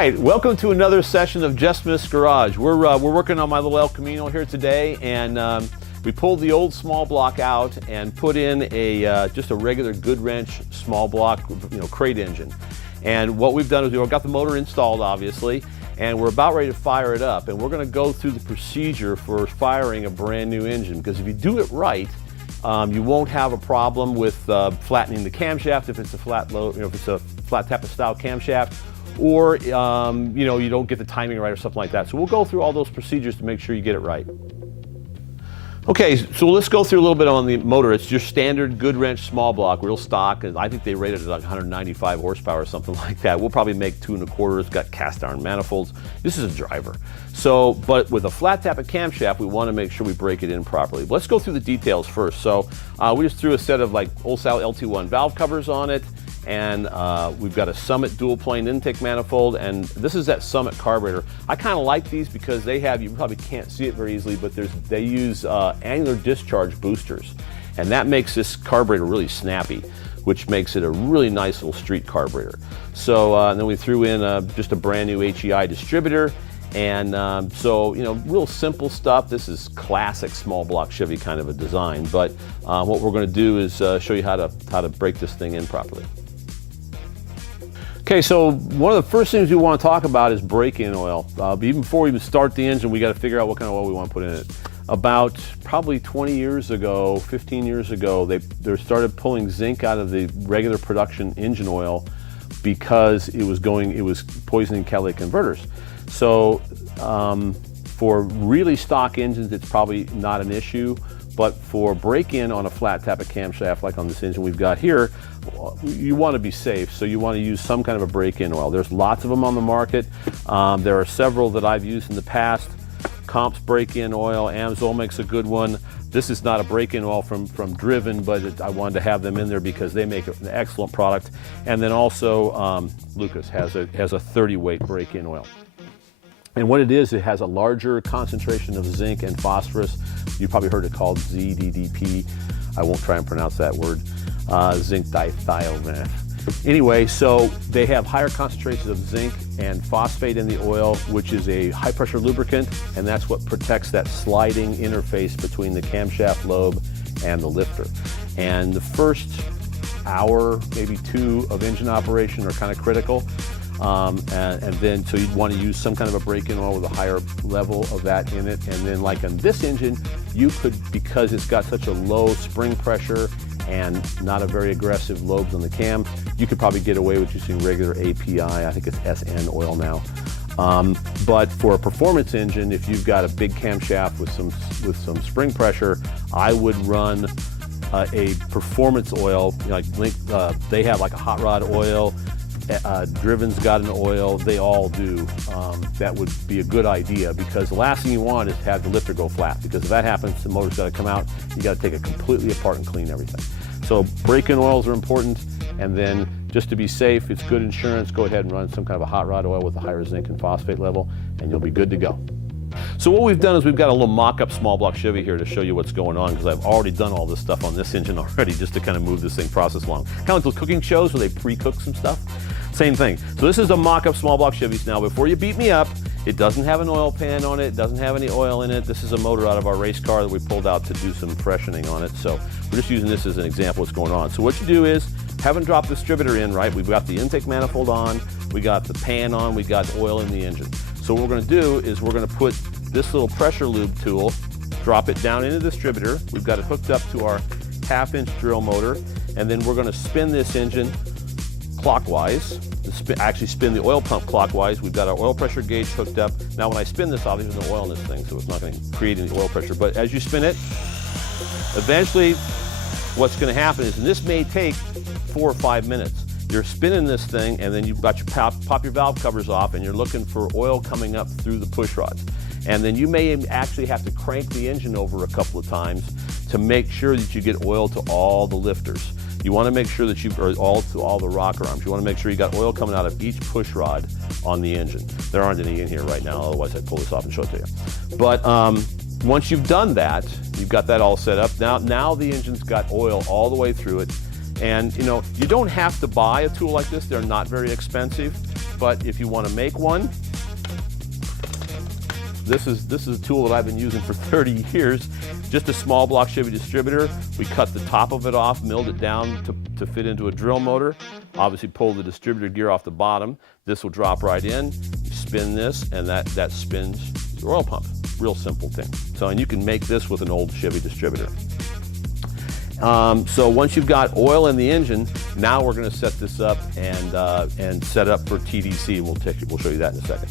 right, welcome to another session of Jeff Smith's Garage. We're working on my little El Camino here today, and we pulled the old small block out and put in a just a regular Goodwrench small block, crate engine. And what we've done is we've got the motor installed, obviously, and we're about ready to fire it up. And we're going to go through the procedure for firing a brand new engine, because if you do it right, you won't have a problem with flattening the camshaft if it's a flat load, if it's a flat tappet style camshaft, or you don't get the timing right or something like that. So we'll go through all those procedures to make sure you get it right. Okay, so let's go through a little bit on the motor. It's your standard Goodwrench small block, real stock, and I think they rated it like 195 horsepower or something like that. We'll probably make 2 1/4. It's got cast iron manifolds. This is a driver. So, but with a flat tappet camshaft, we want to make sure we break it in properly. Let's go through the details first. So we just threw a set of like old style LT1 valve covers on it, and we've got a Summit dual plane intake manifold, and this is that Summit carburetor. I kind of like these because they have, you probably can't see it very easily, but they use annular discharge boosters, and that makes this carburetor really snappy, which makes it a really nice little street carburetor. So and then we threw in just a brand new HEI distributor, and so real simple stuff. This is classic small block Chevy kind of a design, but what we're going to do is show you how to break this thing in properly. Okay, so one of the first things we want to talk about is break-in oil. Even before we even start the engine, we got to figure out what kind of oil we want to put in it. About probably 20 years ago, 15 years ago, they started pulling zinc out of the regular production engine oil because it was poisoning catalytic converters. So for really stock engines, it's probably not an issue. But for break-in on a flat tappet camshaft like on this engine we've got here, you want to be safe, so you want to use some kind of a break-in oil. There's lots of them on the market. There are several that I've used in the past. Comp's break-in oil, Amsoil makes a good one. This is not a break-in oil from Driven, but I wanted to have them in there because they make an excellent product. And then also Lucas has a 30-weight break-in oil. And what it is, it has a larger concentration of zinc and phosphorus. You probably heard it called ZDDP. I won't try and pronounce that word. Zinc dithiometh. Anyway, so they have higher concentrations of zinc and phosphate in the oil, which is a high pressure lubricant, and that's what protects that sliding interface between the camshaft lobe and the lifter. And the first hour, maybe 2 of engine operation are kind of critical. And then so you'd want to use some kind of a break-in oil with a higher level of that in it. And then like on this engine, you could, because it's got such a low spring pressure and not a very aggressive lobes on the cam, you could probably get away with using regular API. I think it's SN oil now. But for a performance engine, if you've got a big camshaft with some spring pressure, I would run a performance oil. They have like a hot rod oil. Driven's got an oil, they all do. That would be a good idea, because the last thing you want is to have the lifter go flat, because if that happens, the motor's got to come out, you got to take it completely apart and clean everything. So break-in oils are important, and then just to be safe, it's good insurance, go ahead and run some kind of a hot rod oil with a higher zinc and phosphate level, and you'll be good to go. So what we've done is we've got a little mock-up small block Chevy here to show you what's going on, because I've already done all this stuff on this engine already, just to kind of move this thing process along. Kind of like those cooking shows where they pre-cook some stuff. Same thing. So this is a mock-up small block Chevy. Now, before you beat me up, it doesn't have an oil pan on it. It doesn't have any oil in it. This is a motor out of our race car that we pulled out to do some freshening on it. So we're just using this as an example of what's going on. So what you do is, haven't dropped the distributor in, right? We've got the intake manifold on. We got the pan on. We got oil in the engine. So what we're going to do is we're going to put this little pressure lube tool, drop it down into the distributor. We've got it hooked up to our 1/2-inch drill motor, and then we're going to spin this engine clockwise. Actually spin the oil pump clockwise. We've got our oil pressure gauge hooked up. Now when I spin this, obviously there's no oil in this thing, so it's not going to create any oil pressure. But as you spin it, eventually what's going to happen is, and this may take 4 or 5 minutes, you're spinning this thing, and then you've got your pop your valve covers off, and you're looking for oil coming up through the push rods. And then you may actually have to crank the engine over a couple of times to make sure that you get oil to all the lifters. You want to make sure that to all the rocker arms. You want to make sure you got oil coming out of each push rod on the engine. There aren't any in here right now, otherwise I'd pull this off and show it to you. But once you've done that, you've got that all set up. Now the engine's got oil all the way through it. And you don't have to buy a tool like this. They're not very expensive. but if you want to make one, this is a tool that I've been using for 30 years. Just a small block Chevy distributor. We cut the top of it off, milled it down to fit into a drill motor. Obviously pull the distributor gear off the bottom. This will drop right in. You spin this, and that spins the oil pump. Real simple thing. So, and you can make this with an old Chevy distributor. So once you've got oil in the engine, now we're going to set this up and set up for TDC. We'll show you that in a second.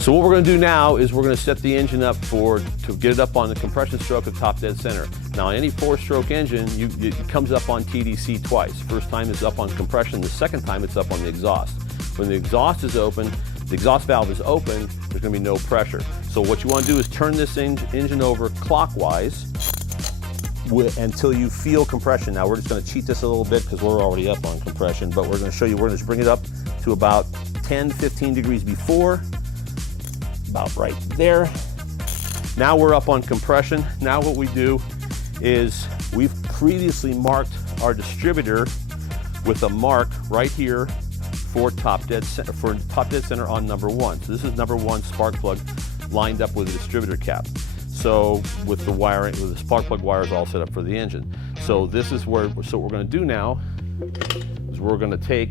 So what we're going to do now is we're going to set the engine up to get it up on the compression stroke of top dead center. Now, any 4-stroke engine, it comes up on TDC twice. First time it's up on compression. The second time it's up on the exhaust. When the exhaust is open, the exhaust valve is open, there's going to be no pressure. So what you want to do is turn this engine over clockwise until you feel compression. Now we're just going to cheat this a little bit because we're already up on compression, but we're going to show you, we're going to bring it up to about 10-15 degrees before, about right there. Now we're up on compression. Now what we do is we've previously marked our distributor with a mark right here for top dead center on number 1. So this is number 1 spark plug lined up with a distributor cap. So with the wiring, with the spark plug wires all set up for the engine. So this is what we're going to do now is we're going to take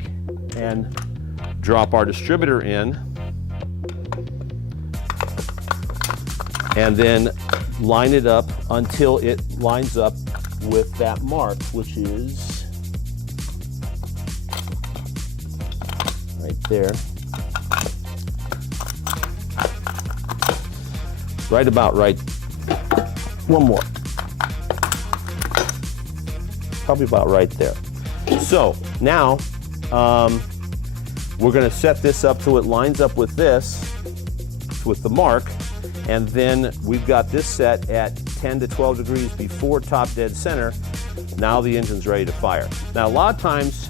and drop our distributor in, and then line it up until it lines up with that mark, which is right there. Right about right. One more. Probably about right there. So now we're going to set this up so it lines up with this, with the mark, and then we've got this set at 10 to 12 degrees before top dead center. Now the engine's ready to fire. Now a lot of times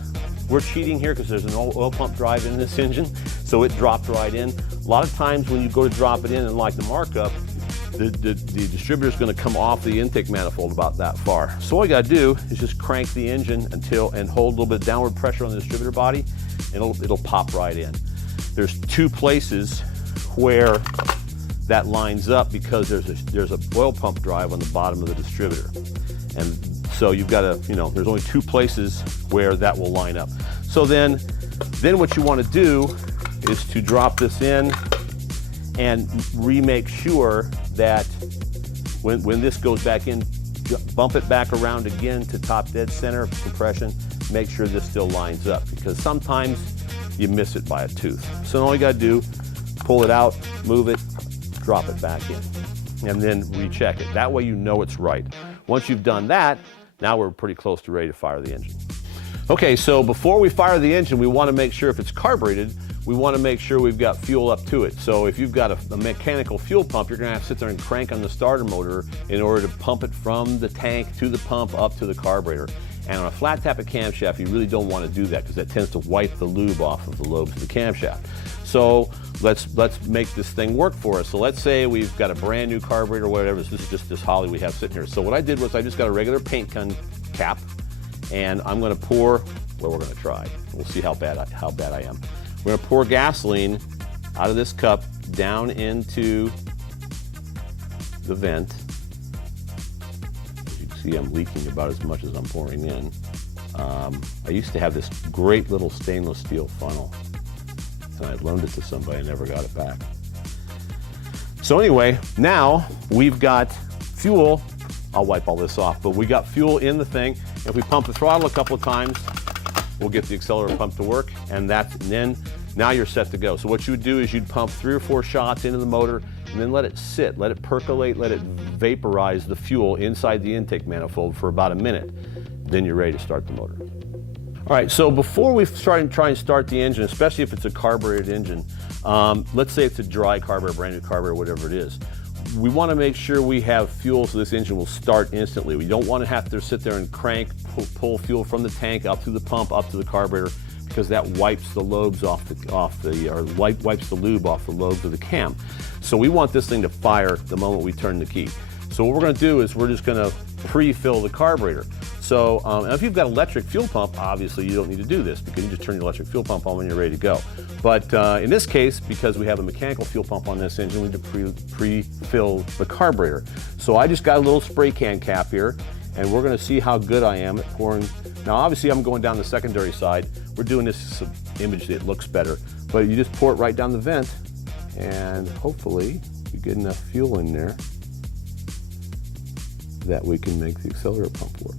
we're cheating here because there's an oil pump drive in this engine, so it dropped right in. A lot of times when you go to drop it in and like the markup, the distributor is going to come off the intake manifold about that far. So all you got to do is just crank the engine and hold a little bit of downward pressure on the distributor body, and it'll pop right in. There's 2 places where that lines up because there's a oil pump drive on the bottom of the distributor, and so you've got to, there's only 2 places where that will line up. So then what you want to do is to drop this in and remake sure that when this goes back in, bump it back around again to top dead center compression, make sure this still lines up, because sometimes you miss it by a tooth. So all you got to do, pull it out, move it, drop it back in, and then recheck it. That way you know it's right. Once you've done that, now we're pretty close to ready to fire the engine. Okay, so before we fire the engine, we want to make sure if it's carbureted, we want to make sure we've got fuel up to it. So if you've got a mechanical fuel pump, you're going to have to sit there and crank on the starter motor in order to pump it from the tank to the pump up to the carburetor. And on a flat tappet camshaft, you really don't want to do that because that tends to wipe the lube off of the lobes of the camshaft. So let's make this thing work for us. So let's say we've got a brand new carburetor or whatever. This is just this Holly we have sitting here. So what I did was I just got a regular paint gun cap, and I'm going to pour, well, we're going to try. We'll see how bad I am. We're going to pour gasoline out of this cup down into the vent. As you can see, I'm leaking about as much as I'm pouring in. I used to have this great little stainless steel funnel, and I loaned it to somebody and never got it back. So anyway, now we've got fuel. I'll wipe all this off, but we got fuel in the thing. If we pump the throttle a couple of times, we'll get the accelerator pump to work, and then now you're set to go. So what you would do is you'd pump 3 or 4 shots into the motor, and then let it sit, let it percolate, let it vaporize the fuel inside the intake manifold for about a minute. Then you're ready to start the motor. All right, so before we try and start the engine, especially if it's a carbureted engine, let's say it's a dry carburetor, brand new carburetor, whatever it is, we want to make sure we have fuel so this engine will start instantly. We don't want to have to sit there and crank, pull fuel from the tank up through the pump, up to the carburetor, because that wipes the lobes wipes the lube off the lobes of the cam. So we want this thing to fire the moment we turn the key. So what we're going to do is we're just going to pre-fill the carburetor. So and if you've got an electric fuel pump, obviously you don't need to do this because you just turn your electric fuel pump on when you're ready to go. But in this case, because we have a mechanical fuel pump on this engine, we need to pre-fill the carburetor. So I just got a little spray can cap here, and we're going to see how good I am at pouring. Now obviously I'm going down the secondary side. We're doing this image that looks better, but you just pour it right down the vent, and hopefully you get enough fuel in there that we can make the accelerator pump work.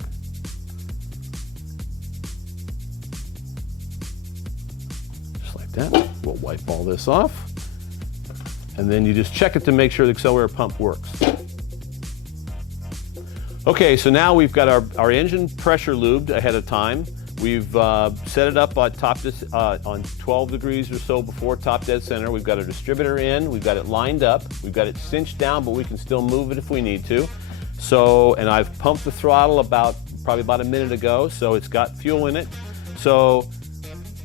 Just like that. We'll wipe all this off, and then you just check it to make sure the accelerator pump works. Okay, so now we've got our engine pressure lubed ahead of time. We've set it up on on 12 degrees or so before top dead center. We've got our distributor in, we've got it lined up, we've got it cinched down, but we can still move it if we need to. So, and I've pumped the throttle probably about a minute ago, so it's got fuel in it. So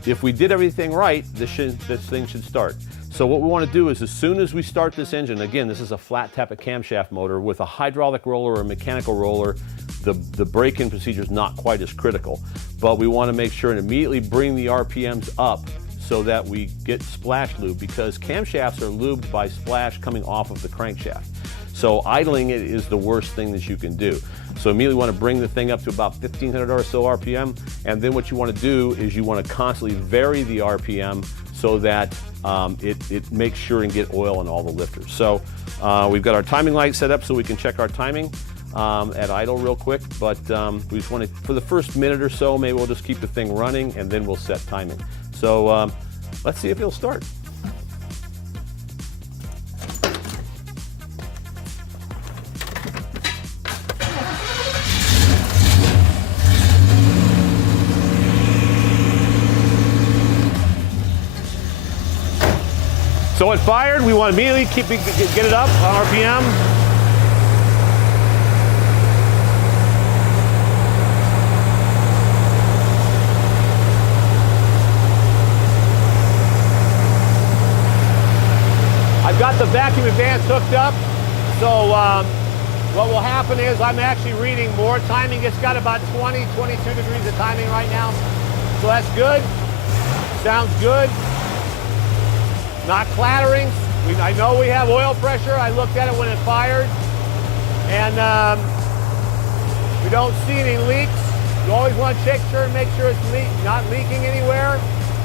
if we did everything right, this thing should start. So what we want to do is, as soon as we start this engine, again, this is a flat tappet camshaft motor with a hydraulic roller or a mechanical roller, the break-in procedure is not quite as critical, but we want to make sure and immediately bring the RPMs up so that we get splash lube, because camshafts are lubed by splash coming off of the crankshaft. So idling it is the worst thing that you can do. So immediately want to bring the thing up to about 1,500 or so RPM, and then what you want to do is you want to constantly vary the RPM so that it makes sure and get oil in all the lifters. So we've got our timing light set up so we can check our timing at idle real quick, but we just want to, for the first minute or so, maybe we'll just keep the thing running and then we'll set timing. So let's see if it'll start. So it fired. We want to immediately get it up on RPM. I've got the vacuum advance hooked up. So what will happen is I'm actually reading more timing. It's got about 20, 22 degrees of timing right now. So that's good. Sounds good. Not clattering. I know we have oil pressure. I looked at it when it fired, and we don't see any leaks. You always want to make sure it's not leaking anywhere.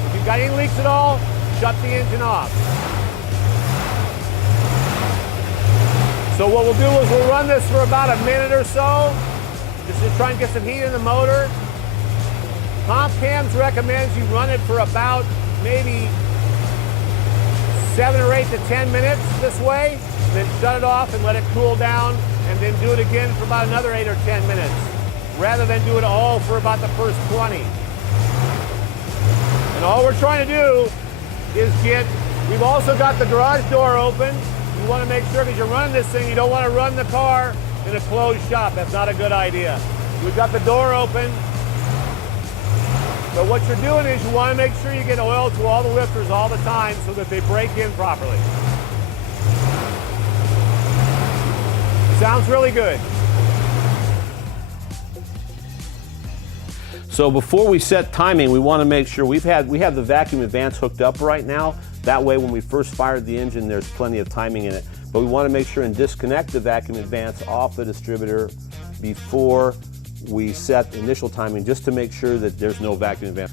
If you've got any leaks at all, shut the engine off. So what we'll do is we'll run this for about a minute or so, just to try and get some heat in the motor. Comp Cams recommends you run it for about maybe 7 or 8 to 10 minutes this way, then shut it off and let it cool down, and then do it again for about another 8 or 10 minutes, rather than do it all for about the first 20. And all we're trying to do is we've also got the garage door open. You want to make sure, because you're running this thing, you don't want to run the car in a closed shop. That's not a good idea. We've got the door open. But what you're doing is you want to make sure you get oil to all the lifters all the time so that they break in properly. Sounds really good. So before we set timing, we want to make sure we have the vacuum advance hooked up right now. That way when we first fired the engine, there's plenty of timing in it. But we want to make sure and disconnect the vacuum advance off the distributor before we set initial timing, just to make sure that there's no vacuum advance.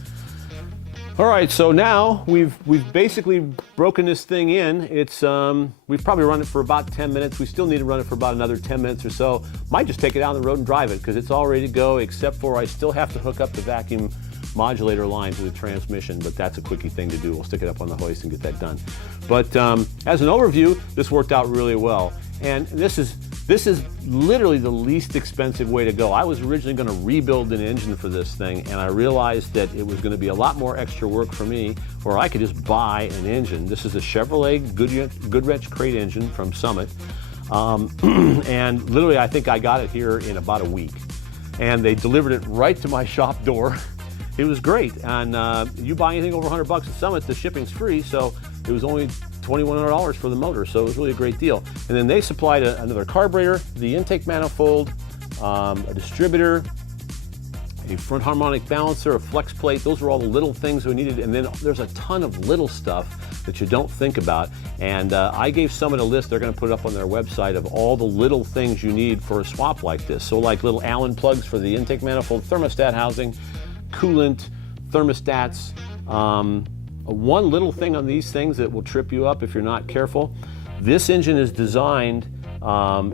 All right, so now we've basically broken this thing in. We've probably run it for about 10 minutes. We still need to run it for about another 10 minutes or so. Might just take it out on the road and drive it, because it's all ready to go, except for I still have to hook up the vacuum modulator line to the transmission, but that's a quickie thing to do. We'll stick it up on the hoist and get that done. But as an overview, this worked out really well. And this is literally the least expensive way to go. I was originally going to rebuild an engine for this thing, and I realized that it was going to be a lot more extra work for me, or I could just buy an engine. This is a Chevrolet Goodwrench crate engine from Summit. And literally, I think I got it here in about a week. And they delivered it right to my shop door. It was great. And you buy anything over $100 at Summit, the shipping's free, so it was only $2,100 for the motor, so it was really a great deal. And then they supplied another carburetor, the intake manifold, a distributor, a front harmonic balancer, a flex plate. Those are all the little things we needed. And then there's a ton of little stuff that you don't think about. And I gave someone a list, they're gonna put it up on their website, of all the little things you need for a swap like this. So like little Allen plugs for the intake manifold, thermostat housing, coolant, thermostats. One little thing on these things that will trip you up if you're not careful. This engine is designed,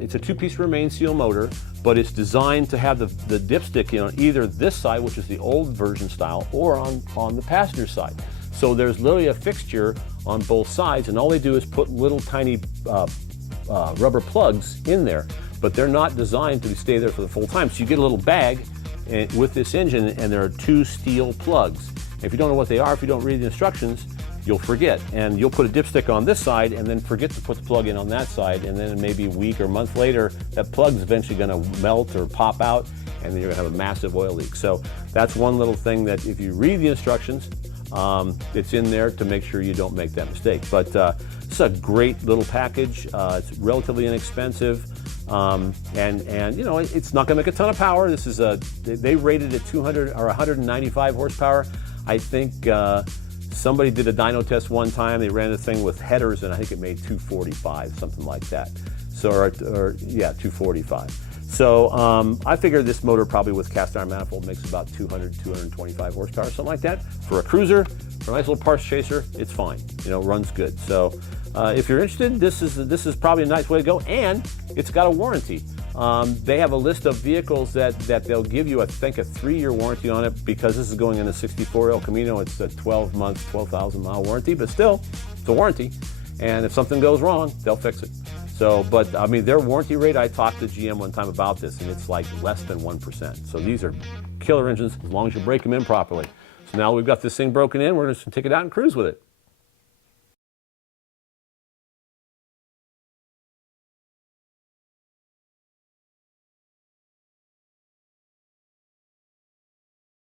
it's a two-piece remain seal motor, but it's designed to have the dipstick on either this side, which is the old version style, or on the passenger side. So there's literally a fixture on both sides, and all they do is put little tiny rubber plugs in there, but they're not designed to stay there for the full time. So you get a little bag with this engine, and there are two steel plugs. If you don't know what they are, if you don't read the instructions, you'll forget. And you'll put a dipstick on this side and then forget to put the plug in on that side, and then maybe a week or a month later, that plug's eventually gonna melt or pop out, and then you're gonna have a massive oil leak. So that's one little thing that if you read the instructions, it's in there to make sure you don't make that mistake. But it's a great little package. It's relatively inexpensive. And you know, it's not gonna make a ton of power. This is they rated it 200 or 195 horsepower. I think somebody did a dyno test one time. They ran the thing with headers, and I think it made 245, something like that. So, or yeah, 245. So I figure this motor probably with cast iron manifold makes about 200, 225 horsepower, something like that. For a cruiser, for a nice little parts chaser, it's fine. You know, runs good. So if you're interested, this is probably a nice way to go, and it's got a warranty. They have a list of vehicles that they'll give you, I think, a 3-year warranty on it. Because this is going in a 64 El Camino, it's a 12-month, 12,000 mile warranty, but still, it's a warranty. And if something goes wrong, they'll fix it. So, but I mean, their warranty rate, I talked to GM one time about this, and it's like less than 1%. So these are killer engines as long as you break them in properly. So now we've got this thing broken in, we're just gonna take it out and cruise with it.